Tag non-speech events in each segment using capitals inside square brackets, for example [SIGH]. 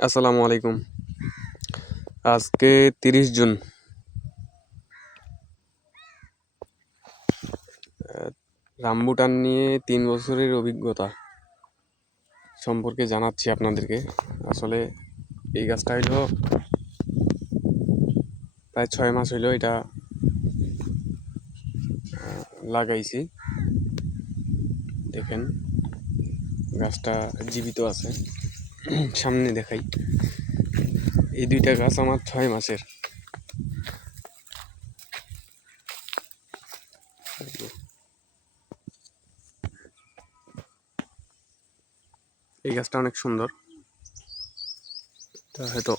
আসসালামু আলাইকুম। আজকে তিরিশ জুন। রামবুটান নিয়ে তিন বছরের অভিজ্ঞতা সম্পর্কে জানাচ্ছি আপনাদেরকে। আসলে এই গাছটা হইল প্রায় ছয় মাস হইল এটা লাগাইছি। দেখেন, গাছটা জীবিত আছে। [CLEARS THROAT] সামনে দেখাই। এই দুইটা গাছ আমার ছয় মাসের। এই গাছটা অনেক সুন্দর। তা হয়তো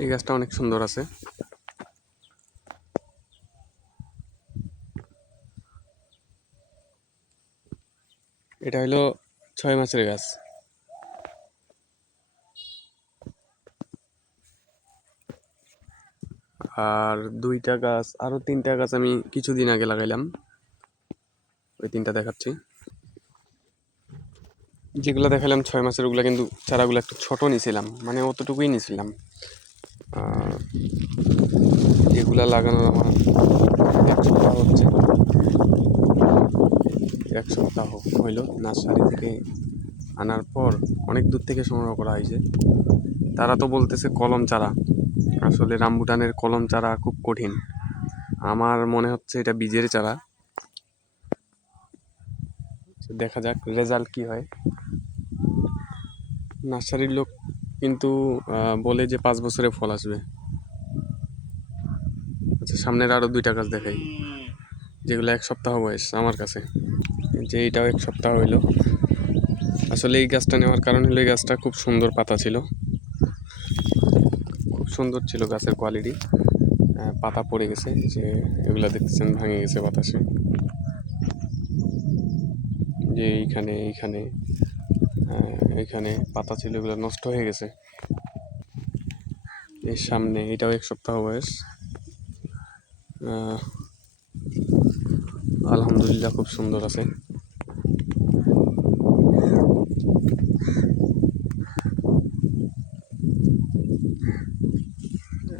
এই গাছটা অনেক সুন্দর আছে। এটা হলো ছয় মাসের গাছ। আর দুইটা গাছ আরও তিনটা গাছ আমি কিছুদিন আগে লাগাইলাম। ওই তিনটা দেখাচ্ছি। যেগুলো দেখালাম ছয় মাসের ওগুলো কিন্তু চারাগুলো একটু ছোট নিয়েছিলাম মানে অতটুকুই নিছিলাম। এগুলা লাগানোর আমার এক সপ্তাহ হচ্ছে এক সপ্তাহ হইল নার্সারি থেকে আনার পর অনেক দূর থেকে সংগ্রহ করা হয়েছে। তারা তো বলতেছে কলম চারা। আসলে রামবুটানের কলম চারা খুব কঠিন। আমার মনে হচ্ছে এটা বীজের চারা। দেখা যাক রেজাল্ট কি হয়। নার্সারির লোক কিন্তু বলে যে পাঁচ বছরে ফল আসবে। আচ্ছা সামনের আরও দুইটা গাছ দেখাই, যেগুলো এক সপ্তাহ বয়স আমার কাছে। যে এইটাও এক সপ্তাহ হইল। আসলে এই গাছটা নেওয়ার কারণ হলো এই গাছটা খুব সুন্দর পাতা ছিল। খুব সুন্দর ছিল গাছের কোয়ালিটি পাতা পড়ে গেছে যে এগুলা দেখতেছেন, ভাঙে গেছে বাতাসে। যে এইখানে এইখানে এইখানে পাতা ছিল, এগুলো নষ্ট হয়ে গেছে। এর সামনে, এটাও এক সপ্তাহ বয়স। আলহামদুলিল্লাহ খুব সুন্দর আছে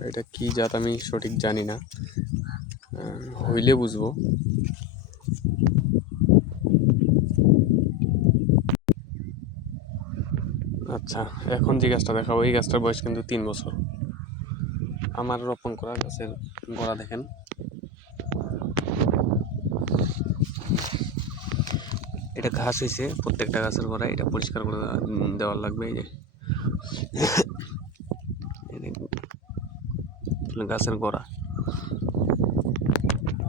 এটা কি জাত আমি সঠিক জানি না। হইলে বুঝব। আচ্ছা এখন যে গাছটা দেখাবো, এই গাছটার বয়স কিন্তু তিন বছর। আমার রোপণ করা গাছের গোড়া দেখেন। এটা ঘাস হয়েছে প্রত্যেকটা গাছের গোড়ায়। এটা পরিষ্কার করে দেওয়া- দেওয়ার লাগবে, এই যে। আসলে গাছের গোড়া।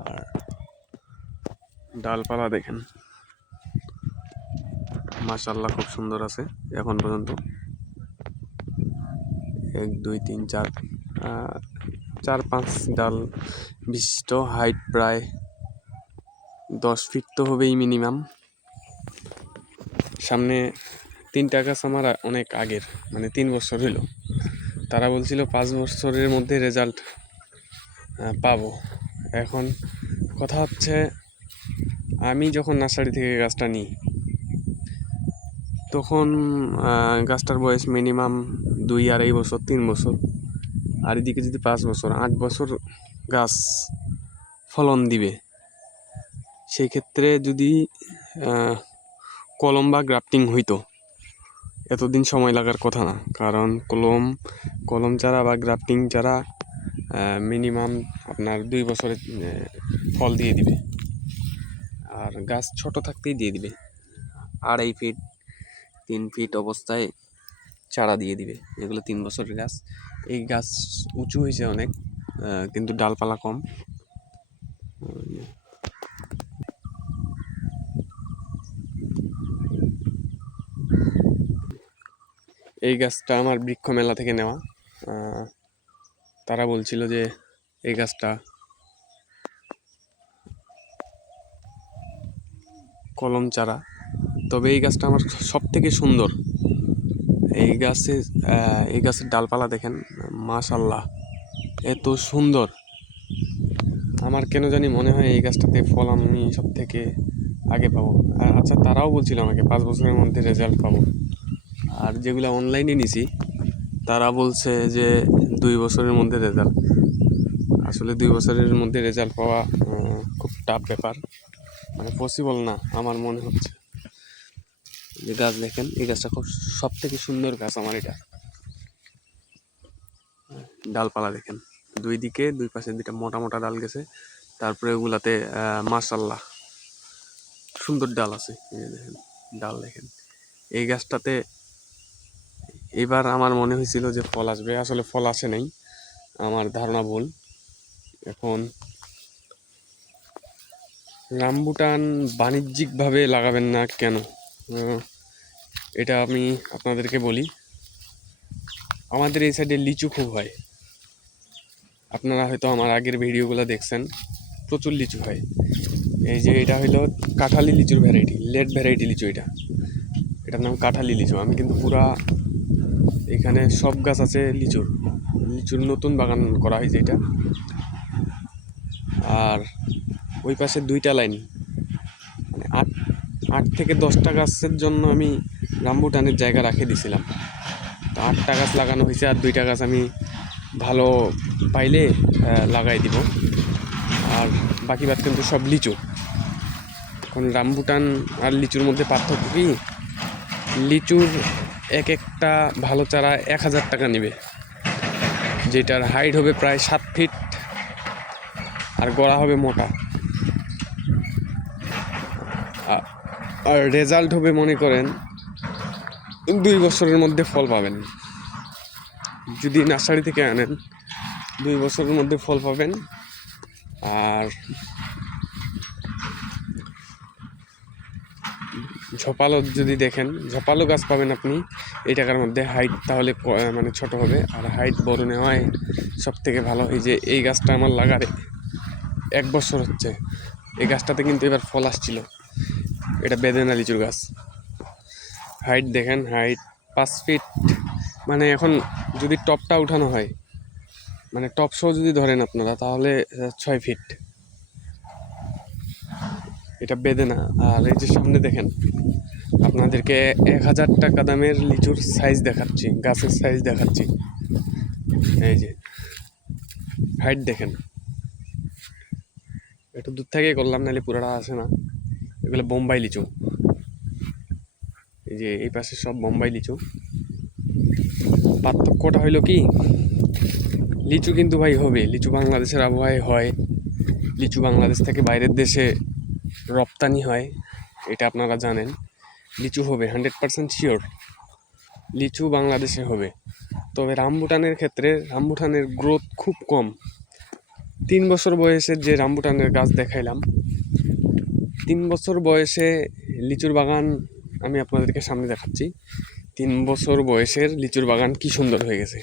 আর ডালপালা দেখেন। মাশাল্লাহ খুব সুন্দর আছে এখন পর্যন্ত। এক, দুই, তিন, চার চার, পাঁচ ডাল বিশিষ্ট হাইট প্রায় দশ ফিট তো হবেই মিনিমাম সামনে তিনটা গাছ আমার অনেক আগের মানে তিন বছর হইল। তারা বলছিল পাঁচ বছরের মধ্যে রেজাল্ট পাবো। এখন কথা হচ্ছে, আমি যখন নার্সারি থেকে গাছটা নিই, তখন গাছটার বয়স মিনিমাম দুই আড়াই বছর, তিন বছর। আর এদিকে যদি পাঁচ বছর, আট বছর গাছ ফলন দিবে, সেই ক্ষেত্রে যদি কলম বা গ্রাফটিং হইতো এতদিন সময় লাগার কথা না। কারণ কলম কলম চারা বা গ্রাফটিং চারা মিনিমাম আপনার দুই বছরে ফল দিয়ে দিবে। আর গাছ ছোট থাকতেই দিয়ে দিবে। আড়াই ফিট তিন ফিট অবস্থায় চারা দিয়ে দিবে। এগুলো তিন বছরের গাছ। এই গাছ উঁচু হয়েছে অনেক কিন্তু ডালপালা কম। এই গাছটা আমার বৃক্ষ মেলা থেকে নেওয়া। তারা বলছিল যে এই গাছটা কলম চারা। তবে এই গাছটা আমার সব থেকে সুন্দর। এই গাছে এই গাছের ডালপালা দেখেন মাশাল্লাহ এত সুন্দর। আমার কেন জানি মনে হয় এই গাছটাতে ফল আমি সব থেকে আগে পাবো। আচ্ছা তারাও বলছিল আমাকে, পাঁচ বছরের মধ্যে রেজাল্ট পাবো। আর যেগুলো অনলাইনে নিছি, তারা বলছে যে দুই বছরের মধ্যে রেজাল্ট আসলে দুই বছরের মধ্যে রেজাল্ট পাওয়া খুব টাফ ব্যাপার। মানে পসিবল না, আমার মনে হচ্ছে। যে গাছ দেখেন, এই গাছটা খুব সব থেকে সুন্দর গাছ আমার এটা। ডালপালা দেখেন, দুই দিকে, দুই পাশে দুইটা মোটা মোটা ডাল গেছে। তারপরে ওগুলাতে মার্শাল্লাহ সুন্দর ডাল আছে। দেখেন, ডাল দেখেন। এই গাছটাতে এবার আমার মনে হয়েছিল যে ফল আসবে, আসলে ফল আসে নাই, আমার ধারণা ভুল। এখন রামবুটান বাণিজ্যিকভাবে লাগাবেন না কেন? এটা আমি আপনাদেরকে বলি। আমাদের এই সাইডে লিচু খুব হয়। আপনারা হয়তো আমার আগের ভিডিওগুলো দেখছেন, প্রচুর লিচু হয়। এই যে এটা হলো কাঁঠালি লিচুর ভ্যারাইটি লেট ভ্যারাইটি লিচু এটা। এটার নাম কাঁঠালি লিচু। আমি কিন্তু পুরা এখানে সব গাছ আছে লিচুর। লিচুর নতুন বাগান করা হয়েছে এটা। আর ওই পাশে দুইটা লাইন। মানে আট আট থেকে দশটা গাছের জন্য আমি রামবুটানের জায়গা রাখে দিছিলাম। তো আটটা গাছ লাগানো হয়েছে আর দুইটা গাছ আমি ভালো পাইলে লাগাই দিব। আর বাকি বাদ কিন্তু সব লিচু। এখন রামবুটান আর লিচুর মধ্যে পার্থক্য কি? লিচুর এক একটা ভালো চারা এক হাজার টাকা নেবে। যেটার হাইট হবে প্রায় সাত ফিট আর গড়া হবে মোটা। আর রেজাল্ট হবে, মনে করেন, দুই বছরের মধ্যে ফল পাবেন। যদি নার্সারি থেকে আনেন, দুই বছরের মধ্যে ফল পাবেন। আর ঝোপালো যদি দেখেন, ঝোপালো গাছ পাবেন আপনি, এই টাকার মধ্যে হাইট তাহলে মানে ছোট হবে। আর হাইট বড় নেওয়ায় সব থেকে ভালো এই যে এই গাছটা আমার লাগারে এক বছর হচ্ছে। এই গাছটাতে কিন্তু এবার ফল আসছিল। এটা বেদেনা লিচুর গাছ। হাইট দেখেন হাইট পাঁচ ফিট মানে এখন যদি টপটা উঠানো হয় মানে টপ শো যদি ধরেন আপনারা, তাহলে ছয় ফিট এটা বেদে না আর এই যে সামনে দেখেন আপনাদেরকে এক হাজার টাকা দামের লিচুর সাইজ দেখাচ্ছি, গাছের সাইজ দেখাচ্ছি। এই যে হাইট দেখেন। একটু দূর থেকে করলাম, নাহলে পুরোটা আসে না। এগুলো বোম্বাই লিচু। এই যে, এই পাশে সব বোম্বাই লিচু। পার্থক্যটা হইল কি, লিচু কিন্তু ভাই হবে। লিচু বাংলাদেশের আবহাওয়ায় হয়। লিচু বাংলাদেশ থেকে বাইরের দেশে রপ্তানি হয়, এটা আপনারা জানেন। লিচু হবে হান্ড্রেড পার্সেন্ট শিওর লিচু বাংলাদেশে হবে। তবে রামবুটানের ক্ষেত্রে রামবুটানের গ্রোথ খুব কম। তিন বছর বয়সের যে রামবুটানের গাছ দেখাইলাম, তিন বছর বয়সে লিচুর বাগান আমি আপনাদেরকে সামনে দেখাচ্ছি। তিন বছর বয়সের লিচুর বাগান কি সুন্দর হয়ে গেছে।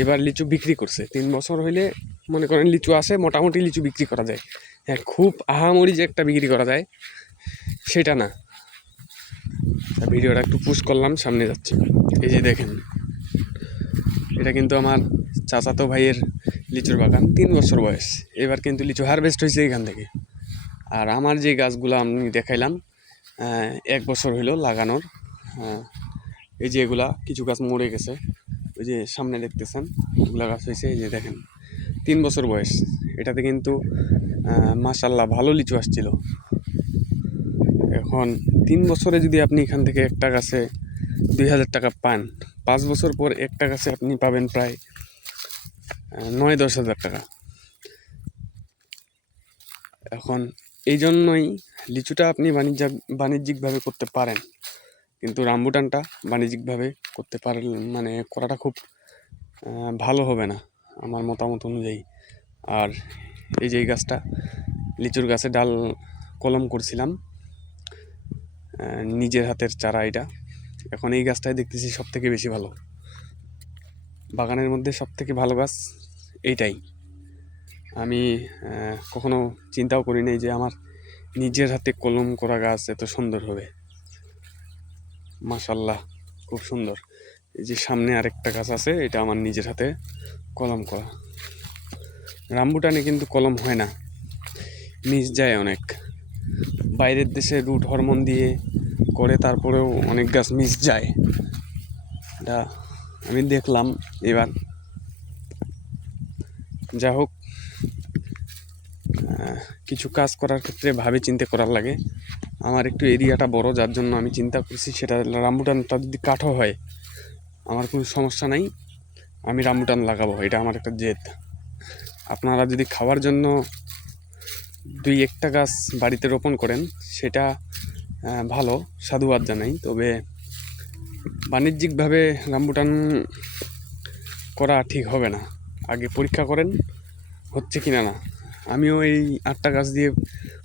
এবার লিচু বিক্রি করছে। তিন বছর হইলে মনে করেন লিচু আসে, মোটামুটি লিচু বিক্রি করা যায়। হ্যাঁ খুব আহামরি যে একটা বিক্রি করা যায়, সেটা না। ভিডিওটা একটু পুশ করলাম সামনে যাচ্ছি। এই যে দেখেন এটা কিন্তু আমার চাচাতো ভাইয়ের লিচুর বাগান তিন বছর বয়স। এবার কিন্তু লিচু হারভেস্ট হয়েছে এখান থেকে। আর আমার যে গাছগুলো আমি দেখাইলাম এক বছর হইল লাগানোর। আহ, এই যে এগুলা কিছু গাছ মরে গেছে। ওই যে সামনে দেখতেছেন এগুলা গাছ হয়েছে এই যে দেখেন তিন বছর বয়স। এটাতে কিন্তু মাসাল্লাহ ভালো লিচু আসছিল। এখন তিন বছরে যদি আপনি এখান থেকে একটা গাছে দুই হাজার টাকা পান, পাঁচ বছর পর একটা গাছে আপনি পাবেন প্রায় নয় দশ হাজার টাকা। এখন এই জন্যই লিচুটা আপনি বাণিজ্য, বাণিজ্যিকভাবে করতে পারেন। কিন্তু রামবুটানটা বাণিজ্যিকভাবে করতে পারেন মানে করাটা খুব ভালো হবে না আমার মতামত অনুযায়ী। আর এই যে গাছটা, লিচুর গাছে ডাল কলম করছিলাম নিজের হাতের চারা এটা। এখন এই গাছটাই দেখতেছি সব থেকে বেশি ভালো। বাগানের মধ্যে সব থেকে ভালো গাছ এইটাই। আমি কখনো চিন্তাও করি নাই যে আমার নিজের হাতে কলম করা গাছ এত সুন্দর হবে। মাশাল্লাহ, খুব সুন্দর। এই যে সামনে আরেকটা গাছ আছে, এটা আমার নিজের হাতে কলম করা। রামবুটানে কিন্তু কলম হয় না, মিস যায় অনেক। বাইরের দেশে রুট হরমোন দিয়ে করে তারপরেও অনেক গাছ মিস যায়। এটা আমি দেখলাম এবার। যা হোক কিছু কাজ করার ক্ষেত্রে ভাবে চিন্তে করার লাগে। আমার একটু এরিয়াটা বড়, যার জন্য আমি চিন্তা করছি সেটা রামবুটানটা যদি কাঠও হয়, আমার কোনো সমস্যা নাই। আমি রামবুটান লাগাবো, এটা আমার একটা জেদ। আপনারা যদি খাওয়ার জন্য দুই একটা গাছ বাড়িতে রোপণ করেন, সেটা ভালো, সাধুবাদ জানাই। তবে বাণিজ্যিকভাবে রামবুটান করা ঠিক হবে না। আগে পরীক্ষা করেন, হচ্ছে কি না না। আমিও এই আটটা গাছ দিয়ে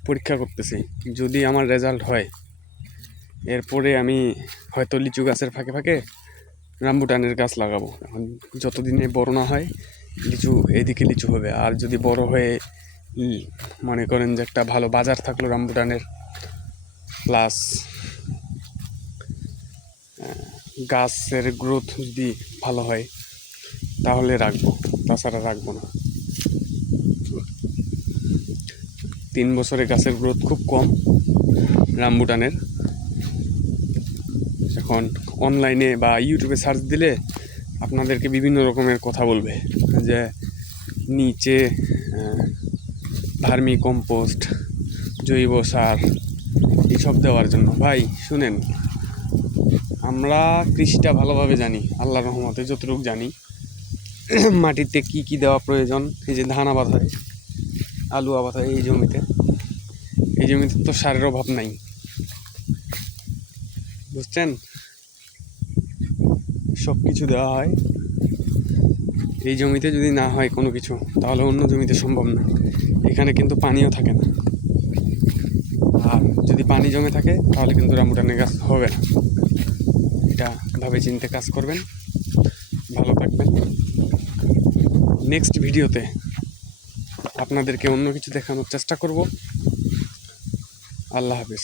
পরীক্ষা করতেছি, যদি আমার রেজাল্ট হয়। এরপরে আমি হয়তো লিচু গাছের ফাঁকে ফাঁকে রামবুটানের গাছ লাগাবো। এখন যতদিনে বড় না হয়, লিচু, এদিকে লিচু হবে। আর যদি বড় হয়ে মনে করেন যে একটা ভালো বাজার থাকল রামবুটানের প্লাস গাছের গ্রোথ যদি ভালো হয়, তাহলে রাখব, তাছাড়া রাখব না। তিন বছরে গাছের গ্রোথ খুব কম রামবুটানের এখন অনলাইনে বা ইউটিউবে সার্চ দিলে আপনাদেরকে বিভিন্ন রকমের কথা বলবে। যে নিচে ভার্মি কম্পোস্ট, জৈব সার এইসব দেওয়ার জন্য। ভাই, শুনেন, আমরা কৃষিটা ভালোভাবে জানি আল্লাহ রহমতে যতটুকু জানি। [CLEARS THROAT] মাটিতে কি কি দেওয়া প্রয়োজন? এই যে ধান আবাদ হয়, আলু আবাদ হয়, এই জমিতে। এই জমিতে তো সারের অভাব নাই। বুঝছেন? সব কিছু দেওয়া হয়। এই জমিতে যদি না হয় কোনো কিছু, তাহলে অন্য জমিতে সম্ভব না। এখানে কিন্তু পানিও থাকে না। আর যদি পানি জমে থাকে, তাহলে কিন্তু রামুটানের গাছ হবে না। এটা ভাবে চিন্তে কাজ করবেন। ভালো থাকবেন। নেক্সট ভিডিওতে আপনাদেরকে অন্য কিছু দেখানোর চেষ্টা করব। আল্লাহ হাফিজ।